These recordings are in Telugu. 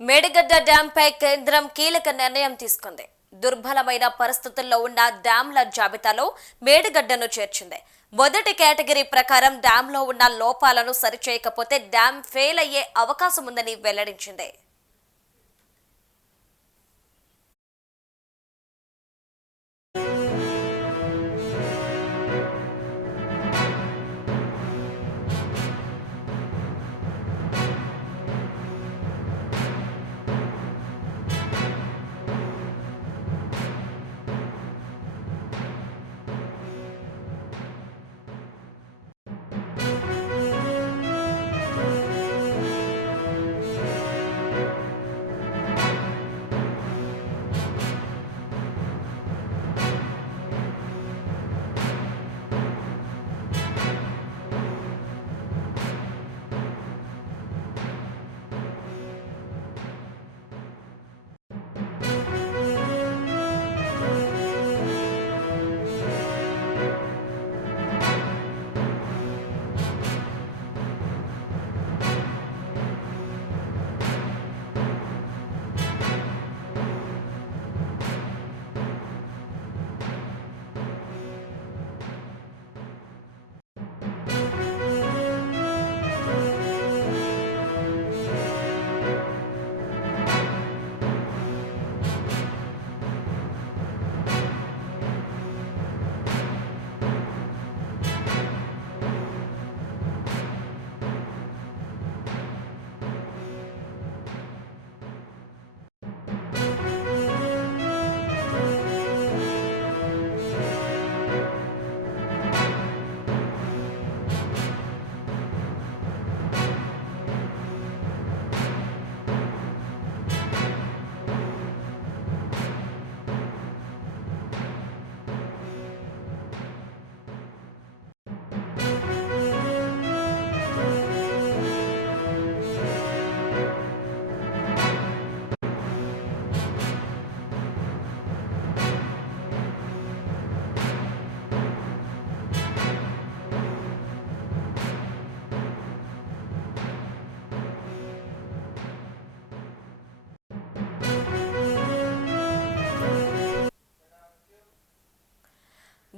మేడిగడ్డ డ్యాంపై కేంద్రం కీలక నిర్ణయం తీసుకుంది. దుర్బలమైన పరిస్థితుల్లో ఉన్న డ్యాంల జాబితాలో మేడిగడ్డను చేర్చింది. మొదటి కేటగిరీ ప్రకారం డ్యాంలో ఉన్న లోపాలను సరిచేయకపోతే డ్యాం ఫెయిల్ అయ్యే అవకాశం ఉందని వెల్లడించింది.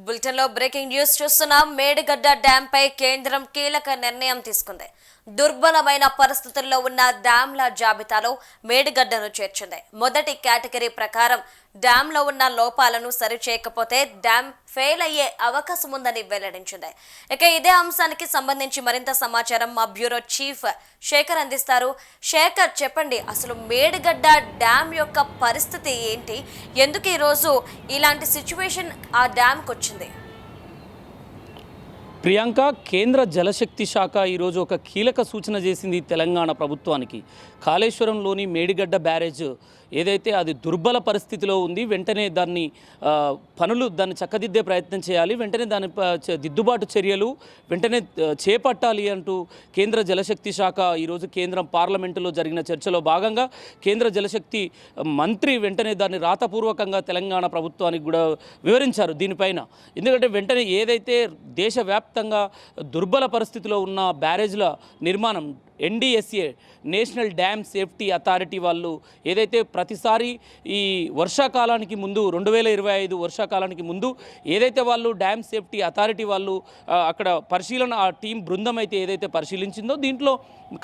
బులెటిన్లో బ్రేకింగ్ న్యూస్ చూస్తున్నాం. మేడిగడ్డ డ్యాంపై కేంద్రం కీలక నిర్ణయం తీసుకుంది. దుర్బలమైన పరిస్థితుల్లో ఉన్న డ్యాంల జాబితాలో మేడిగడ్డను చేర్చింది. మొదటి కేటగిరీ ప్రకారం డ్యాంలో ఉన్న లోపాలను సరిచేయకపోతే డ్యాం ఫెయిల్ అయ్యే అవకాశం ఉందని వెల్లడించింది. ఇక ఇదే అంశానికి సంబంధించి మరింత సమాచారం మా బ్యూరో చీఫ్ శేఖర్ అందిస్తారు. శేఖర్, చెప్పండి, అసలు మేడిగడ్డ డ్యాం యొక్క పరిస్థితి ఏంటి? ఎందుకు ఈరోజు ఇలాంటి సిచ్యువేషన్ ఆ డ్యాంకి వచ్చింది? ప్రియాంక, కేంద్ర జలశక్తి శాఖ ఈరోజు ఒక కీలక సూచన చేసింది తెలంగాణ ప్రభుత్వానికి. కాళేశ్వరంలోని మేడిగడ్డ బ్యారేజ్ ఏదైతే అది దుర్బల పరిస్థితిలో ఉంది, వెంటనే దాన్ని దాన్ని చక్కదిద్దే ప్రయత్నం చేయాలి, వెంటనే దాని దిద్దుబాటు చర్యలు వెంటనే చేపట్టాలి అంటూ కేంద్ర జలశక్తి శాఖ ఈరోజు కేంద్రం పార్లమెంటులో జరిగిన చర్చలో భాగంగా కేంద్ర జలశక్తి మంత్రి వెంటనే దాన్ని రాతపూర్వకంగా తెలంగాణ ప్రభుత్వానికి కూడా వివరించారు దీనిపైన. ఎందుకంటే వెంటనే ఏదైతే దేశవ్యాప్తంగా దుర్బల పరిస్థితిలో ఉన్న బ్యారేజ్ల నిర్మాణం NDSA national dam safety authority వాళ్ళు ఏదైతే ప్రతిసారి ఈ వర్షాకాలానికి ముందు 2025 వర్షాకాలానికి ముందు ఏదైతే వాళ్ళు డ్యామ్ సేఫ్టీ అథారిటీ వాళ్ళు అక్కడ పరిశీలన ఆ టీం బృందం అయితే ఏదైతే పరిశీలించిందో దీంట్లో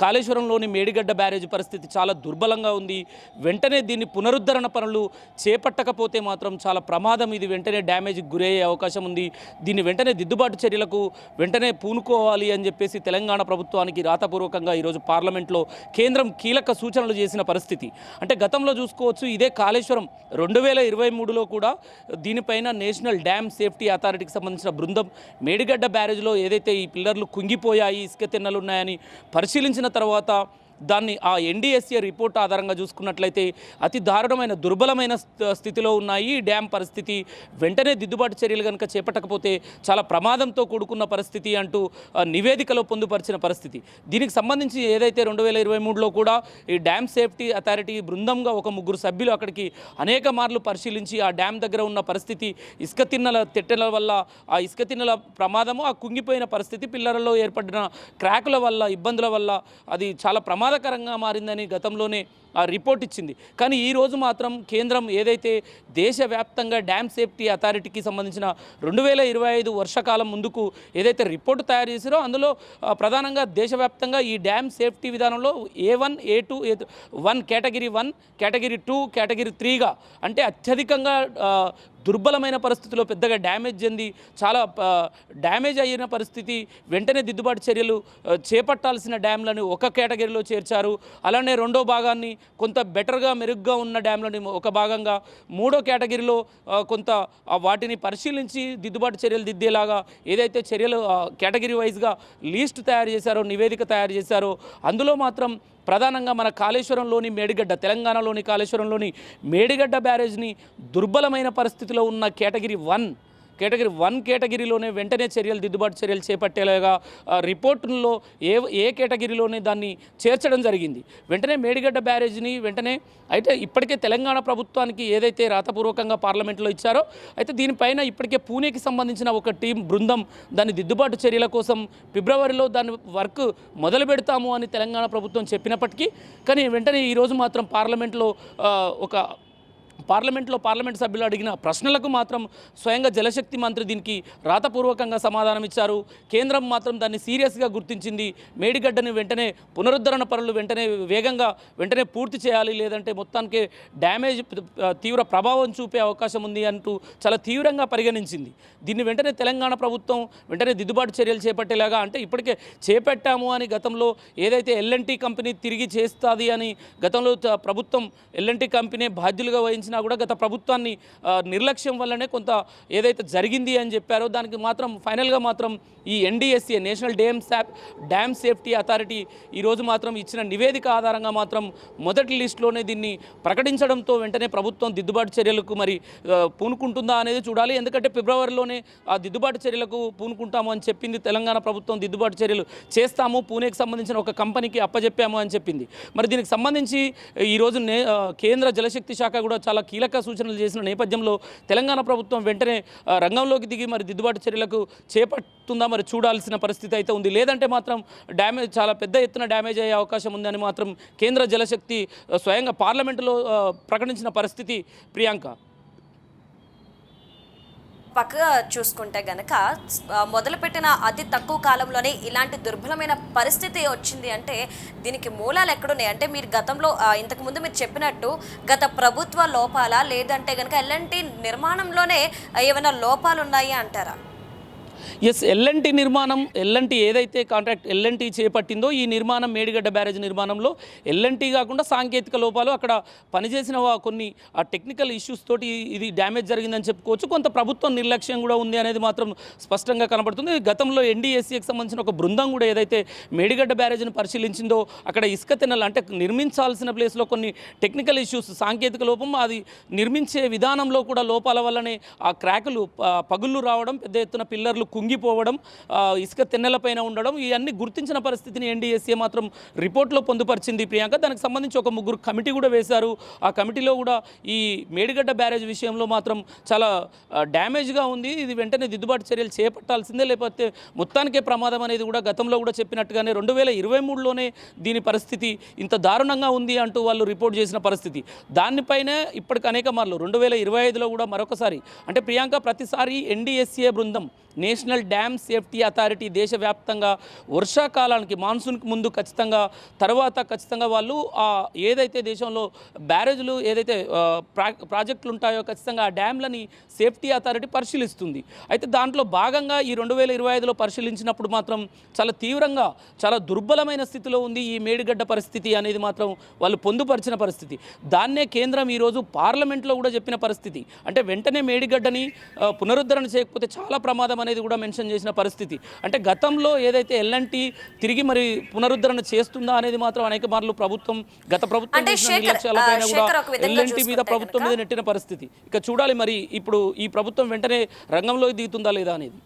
కాళేశ్వరంలోని మేడిగడ్డ బ్యారేజ్ పరిస్థితి చాలా దుర్బలంగా ఉంది, వెంటనే దీన్ని పునరుద్ధరణ పనులు చేపట్టకపోతే మాత్రం చాలా ప్రమాదం, ఇది వెంటనే డ్యామేజ్కి గురయ్యే అవకాశం ఉంది, దీన్ని వెంటనే దిద్దుబాటు చర్యలకు వెంటనే పూనుకోవాలి అని చెప్పేసి తెలంగాణ ప్రభుత్వానికి రాతపూర్వకంగా ఈరోజు పార్లమెంట్లో కేంద్రం కీలక సూచనలు చేసిన పరిస్థితి. అంటే గతంలో చూసుకోవచ్చు, ఇదే కాళేశ్వరం 2023లో కూడా దీనిపైన నేషనల్ డ్యామ్ సేఫ్టీ అథారిటీకి సంబంధించిన బృందం మేడిగడ్డ బ్యారేజ్లో ఏదైతే ఈ పిల్లర్లు కుంగిపోయాయి, ఇసుక తిన్నలు ఉన్నాయని పరిశీలించిన తర్వాత దాన్ని ఆ NDSA రిపోర్ట్ ఆధారంగా చూసుకున్నట్లయితే అతి దారుణమైన దుర్బలమైన స్థితిలో ఉన్నాయి ఈ డ్యామ్ పరిస్థితి, వెంటనే దిద్దుబాటు చర్యలు కనుక చేపట్టకపోతే చాలా ప్రమాదంతో కూడుకున్న పరిస్థితి అంటూ నివేదికలో పొందుపరిచిన పరిస్థితి. దీనికి సంబంధించి ఏదైతే 2023లో కూడా ఈ డ్యామ్ సేఫ్టీ అథారిటీ బృందంగా ఒక 3 సభ్యులు అక్కడికి అనేక మార్లు పరిశీలించి ఆ డ్యామ్ దగ్గర ఉన్న పరిస్థితి, ఇసుక తిన్నల తెట్టెల వల్ల ఆ ఇసుక తిన్నల ప్రమాదము, ఆ కుంగిపోయిన పరిస్థితి, పిల్లర్లలో ఏర్పడిన క్రాకుల వల్ల ఇబ్బందుల వల్ల అది చాలా ప్రమాదకరంగా మారిందని గతంలోనే రిపోర్ట్ ఇచ్చింది. కానీ ఈరోజు మాత్రం కేంద్రం ఏదైతే దేశవ్యాప్తంగా డ్యామ్ సేఫ్టీ అథారిటీకి సంబంధించిన 2025 వర్షాకాలం ముందుకు ఏదైతే రిపోర్టు తయారు చేశారో అందులో ప్రధానంగా దేశవ్యాప్తంగా ఈ డ్యామ్ సేఫ్టీ విధానంలో A1, A2, A1 category 1, category 2, category 3గా అంటే అత్యధికంగా దుర్బలమైన పరిస్థితిలో పెద్దగా డ్యామేజ్ చెంది చాలా డ్యామేజ్ అయిన పరిస్థితి, వెంటనే దిద్దుబాటు చర్యలు చేపట్టాల్సిన డ్యామ్లను ఒక కేటగిరీలో చేర్చారు. అలానే రెండో భాగాన్ని కొంత బెటర్గా మెరుగ్గా ఉన్న డ్యామ్లని ఒక భాగంగా, మూడో కేటగిరీలో కొంత వాటిని పరిశీలించి దిద్దుబాటు చర్యలు దిద్దేలాగా ఏదైతే చర్యలు కేటగిరీ వైజ్గా లీస్ట్ తయారు చేశారో, నివేదిక తయారు చేశారో అందులో మాత్రం ప్రధానంగా మన కాళేశ్వరంలోని మేడిగడ్డ, తెలంగాణలోని కాళేశ్వరంలోని మేడిగడ్డ బ్యారేజ్ని దుర్బలమైన పరిస్థితిలో ఉన్న కేటగిరీ 1 కేటగిరీలోనే వెంటనే దిద్దుబాటు చర్యలు చేపట్టేలాగా రిపోర్టుల్లో ఏ కేటగిరీలోనే దాన్ని చేర్చడం జరిగింది. వెంటనే మేడిగడ్డ బ్యారేజ్ని అయితే ఇప్పటికే తెలంగాణ ప్రభుత్వానికి ఏదైతే రాతపూర్వకంగా పార్లమెంట్లో ఇచ్చారో అయితే దీనిపైన ఇప్పటికే పూణేకి సంబంధించిన ఒక టీం బృందం దాని దిద్దుబాటు చర్యల కోసం ఫిబ్రవరిలో దాని వర్క్ మొదలు పెడతాము అని తెలంగాణ ప్రభుత్వం చెప్పినప్పటికీ కానీ వెంటనే ఈరోజు మాత్రం పార్లమెంట్ సభ్యులు అడిగిన ప్రశ్నలకు మాత్రం స్వయంగా జలశక్తి మంత్రి దీనికి రాతపూర్వకంగా సమాధానం ఇచ్చారు. కేంద్రం మాత్రం దాన్ని సీరియస్గా గుర్తించింది. మేడిగడ్డని వెంటనే పునరుద్ధరణ పనులు వెంటనే పూర్తి చేయాలి, లేదంటే మొత్తానికి డ్యామేజ్ తీవ్ర ప్రభావం చూపే అవకాశం ఉంది అంటూ చాలా తీవ్రంగా పరిగణించింది. దీన్ని వెంటనే తెలంగాణ ప్రభుత్వం దిద్దుబాటు చర్యలు చేపట్టేలాగా అంటే ఇప్పటికే చేపట్టాము అని గతంలో ఏదైతే L&T కంపెనీ తిరిగి చేస్తుంది అని గతంలో ప్రభుత్వం L&T కంపెనీ బాధ్యులుగా వహించిన కూడా గత ప్రభుత్వాన్ని నిర్లక్ష్యం వల్లనే కొంత ఏదైతే జరిగింది అని చెప్పారో దానికి మాత్రం ఫైనల్గా మాత్రం ఈ NDSA national dam safety authority ఈరోజు మాత్రం ఇచ్చిన నివేదిక ఆధారంగా మాత్రం మొదటి లిస్టులోనే దీన్ని ప్రకటించడంతో వెంటనే ప్రభుత్వం దిద్దుబాటు చర్యలకు మరి పూనుకుంటుందా అనేది చూడాలి. ఎందుకంటే ఫిబ్రవరిలోనే ఆ దిద్దుబాటు చర్యలకు పూనుకుంటాము అని చెప్పింది తెలంగాణ ప్రభుత్వం. దిద్దుబాటు చర్యలు చేస్తాము, పూణేకి సంబంధించిన ఒక కంపెనీకి అప్పచెప్పాము అని చెప్పింది. మరి దీనికి సంబంధించి ఈరోజు కేంద్ర జలశక్తి శాఖ కూడా చాలా కీలక సూచనలు చేసిన నేపథ్యంలో తెలంగాణ ప్రభుత్వం వెంటనే రంగంలోకి దిగి మరి దిద్దుబాటు చర్యలకు చేపడుతుందా మరి చూడాల్సిన పరిస్థితి అయితే ఉంది. లేదంటే మాత్రం చాలా పెద్ద ఎత్తున డ్యామేజ్ అయ్యే అవకాశం ఉందని మాత్రం కేంద్ర జలశక్తి స్వయంగా పార్లమెంటులో ప్రకటించిన పరిస్థితి. ప్రియాంక, పక్కగా చూసుకుంటే గనక మొదలుపెట్టిన అతి తక్కువ కాలంలోనే ఇలాంటి దుర్బలమైన పరిస్థితి వచ్చింది అంటే దీనికి మూలాలు ఎక్కడున్నాయి అంటే మీరు గతంలో ఇంతకుముందు మీరు చెప్పినట్టు గత ప్రభుత్వ లోపాలా లేదంటే గనక L&T నిర్మాణంలోనే ఏమైనా లోపాలు ఉన్నాయి అంటారా? ఎస్, L&T ఏదైతే కాంట్రాక్ట్ L&T చేపట్టిందో ఈ నిర్మాణం మేడిగడ్డ బ్యారేజ్ నిర్మాణంలో L&T కాకుండా సాంకేతిక లోపాలు అక్కడ పనిచేసిన కొన్ని టెక్నికల్ ఇష్యూస్ తోటి ఇది డ్యామేజ్ జరిగిందని చెప్పుకోవచ్చు. కొంత ప్రభుత్వం నిర్లక్ష్యం కూడా ఉంది అనేది మాత్రం స్పష్టంగా కనబడుతుంది. గతంలో NDSAకి సంబంధించిన ఒక బృందం కూడా ఏదైతే మేడిగడ్డ బ్యారేజ్ను పరిశీలించిందో అక్కడ ఇసుక తిన్నలు అంటే నిర్మించాల్సిన ప్లేస్లో కొన్ని టెక్నికల్ ఇష్యూస్, సాంకేతిక లోపం, అది నిర్మించే విధానంలో కూడా లోపాల వల్లనే ఆ క్రాకులు పగుళ్ళు రావడం, పెద్ద ఎత్తున పిల్లర్లు కుంగిపోవడం, ఇసుక తెన్నెలపైన ఉండడం, ఇవన్నీ గుర్తించిన పరిస్థితిని NDSA మాత్రం రిపోర్ట్లో పొందుపరిచింది. ప్రియాంక, దానికి సంబంధించి ఒక 3 కమిటీ కూడా వేశారు. ఆ కమిటీలో కూడా ఈ మేడిగడ్డ బ్యారేజ్ విషయంలో మాత్రం చాలా డ్యామేజ్గా ఉంది, ఇది వెంటనే దిద్దుబాటు చర్యలు చేపట్టాల్సిందే, లేకపోతే మొత్తానికే ప్రమాదం అనేది కూడా గతంలో కూడా చెప్పినట్టుగానే 2023లోనే దీని పరిస్థితి ఇంత దారుణంగా ఉంది అంటూ వాళ్ళు రిపోర్ట్ చేసిన పరిస్థితి. దానిపైనే ఇప్పటికి అనేక మార్లు 2025లో కూడా మరొకసారి అంటే ప్రియాంక ప్రతిసారి NDSA బృందం నేషనల్ డ్యామ్ సేఫ్టీ అథారిటీ దేశవ్యాప్తంగా వర్షాకాలానికి మాన్సూన్కి ముందు తర్వాత ఖచ్చితంగా వాళ్ళు ఏదైతే దేశంలో బ్యారేజ్లు ఏదైతే ప్రాజెక్టులు ఉంటాయో ఖచ్చితంగా ఆ డ్యామ్లని సేఫ్టీ అథారిటీ పరిశీలిస్తుంది. అయితే దాంట్లో భాగంగా ఈ 2025లో పరిశీలించినప్పుడు మాత్రం చాలా తీవ్రంగా చాలా దుర్బలమైన స్థితిలో ఉంది ఈ మేడిగడ్డ పరిస్థితి అనేది మాత్రం వాళ్ళు పొందుపరిచిన పరిస్థితి. దాన్నే కేంద్రం ఈరోజు పార్లమెంట్లో కూడా చెప్పిన పరిస్థితి. అంటే వెంటనే మేడిగడ్డని పునరుద్ధరణ చేయకపోతే చాలా ప్రమాదం అనేది కూడా మెన్షన్ చేసిన పరిస్థితి. అంటే గతంలో ఏదైతే L&T తిరిగి మరి పునరుద్ధరణ చేస్తుందా అనేది మాత్రం అనేక మార్లు గత ప్రభుత్వం నిర్లక్ష్యాలపైన కూడా L&T మీద ప్రభుత్వం మీద నెట్టిన పరిస్థితి. ఇక చూడాలి మరి ఇప్పుడు ఈ ప్రభుత్వం వెంటనే రంగంలోకి దిగుతుందా లేదా అనేది.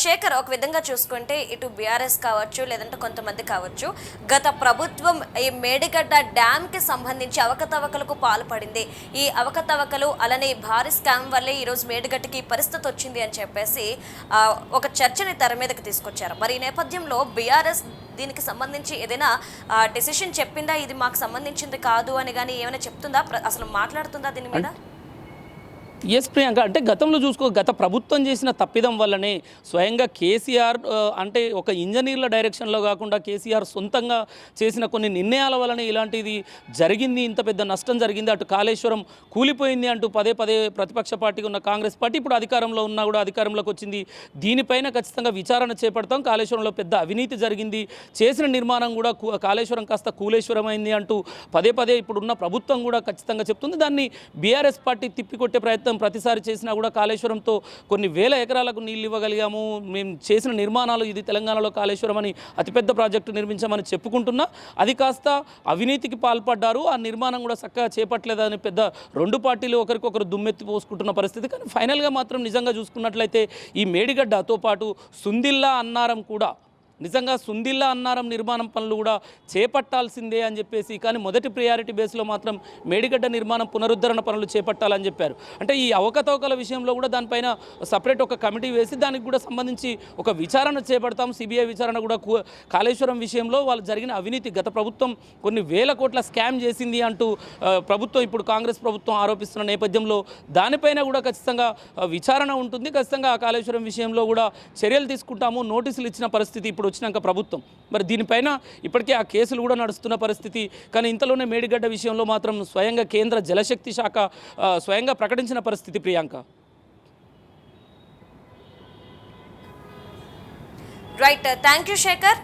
శేఖర్, ఒక విధంగా చూసుకుంటే ఇటు బీఆర్ఎస్ కావచ్చు లేదంటే కొంతమంది కావచ్చు గత ప్రభుత్వం ఈ మేడిగడ్డ డ్యామ్కి సంబంధించి అవకతవకలకు పాల్పడింది, ఈ అవకతవకలు అలానే భారీ స్కామ్ వల్లే ఈరోజు మేడిగడ్డకి పరిస్థితి వచ్చింది అని చెప్పేసి ఒక చర్చని తెర మీదకి తీసుకొచ్చారు. మరి ఈ నేపథ్యంలో బీఆర్ఎస్ దీనికి సంబంధించి ఏదైనా డెసిషన్ చెప్పిందా, ఇది మాకు సంబంధించింది కాదు అని కానీ ఏమైనా చెప్తుందా, అసలు మాట్లాడుతుందా దీని మీద? ఎస్ ప్రియాంక, అంటే గతంలో గత ప్రభుత్వం చేసిన తప్పిదం వల్లనే స్వయంగా కేసీఆర్ అంటే ఒక ఇంజనీర్ల డైరెక్షన్లో కాకుండా కేసీఆర్ సొంతంగా చేసిన కొన్ని నిర్ణయాల వల్లనే ఇలాంటిది జరిగింది, ఇంత పెద్ద నష్టం జరిగింది. అటు కాళేశ్వరం కూలిపోయింది అంటూ పదే ప్రతిపక్ష పార్టీగా ఉన్న కాంగ్రెస్ పార్టీ ఇప్పుడు అధికారంలో ఉన్నా కూడా అధికారంలోకి వచ్చింది. దీనిపైన ఖచ్చితంగా విచారణ చేపడతాం, కాళేశ్వరంలో పెద్ద అవినీతి జరిగింది, చేసిన నిర్మాణం కూడా కాళేశ్వరం కాస్త కూలేశ్వరం అయింది అంటూ పదే ఇప్పుడున్న ప్రభుత్వం కూడా ఖచ్చితంగా చెప్తుంది. దాన్ని బీఆర్ఎస్ పార్టీ తిప్పికొట్టే ప్రయత్నం ప్రతిసారి చేసినా కూడా కాళేశ్వరంతో కొన్ని వేల ఎకరాలకు నీళ్ళు ఇవ్వగలిగాము, మేము చేసిన నిర్మాణాలు, ఇది తెలంగాణలో కాళేశ్వరం అని అతిపెద్ద ప్రాజెక్టు నిర్మించామని చెప్పుకుంటున్నా అది కాస్త అవినీతికి పాల్పడ్డారు, ఆ నిర్మాణం కూడా చక్కగా చేపట్టలేదని పెద్ద రెండు పార్టీలు ఒకరికొకరు దుమ్మెత్తి పోసుకుంటున్న పరిస్థితి. కానీ ఫైనల్గా మాత్రం నిజంగా చూసుకున్నట్లయితే ఈ మేడిగడ్డతో పాటు సుందిల్లా అన్నారం కూడా నిజంగా సుందిల్లా అన్నారం నిర్మాణం పనులు కూడా చేపట్టాల్సిందే అని చెప్పేసి, కానీ మొదటి ప్రియారిటీ బేస్లో మాత్రం మేడిగడ్డ నిర్మాణం పునరుద్ధరణ పనులు చేపట్టాలని చెప్పారు. అంటే ఈ అవకతవకల విషయంలో కూడా దానిపైన సపరేట్ ఒక కమిటీ వేసి దానికి కూడా సంబంధించి ఒక విచారణ చేపడతాం, సిబిఐ విచారణ కూడా కాళేశ్వరం విషయంలో వాళ్ళు జరిగిన అవినీతి, గత ప్రభుత్వం కొన్ని వేల కోట్ల స్కామ్ చేసింది అంటూ ప్రభుత్వం ఇప్పుడు కాంగ్రెస్ ప్రభుత్వం ఆరోపిస్తున్న నేపథ్యంలో దానిపైన కూడా ఖచ్చితంగా విచారణ ఉంటుంది. ఖచ్చితంగా ఆ కాళేశ్వరం విషయంలో కూడా చర్యలు తీసుకుంటాము, నోటీసులు ఇచ్చిన పరిస్థితి ఇప్పుడు వచ్చినాక ప్రభుత్వం. మరి దీనిపైన ఇప్పటికే ఆ కేసులు కూడా నడుస్తున్న పరిస్థితి. కానీ ఇంతలోనే మేడిగడ్డ విషయంలో మాత్రం స్వయంగా కేంద్ర జలశక్తి శాఖ స్వయంగా ప్రకటించిన పరిస్థితి. Priyanka, right, thank you Shekhar.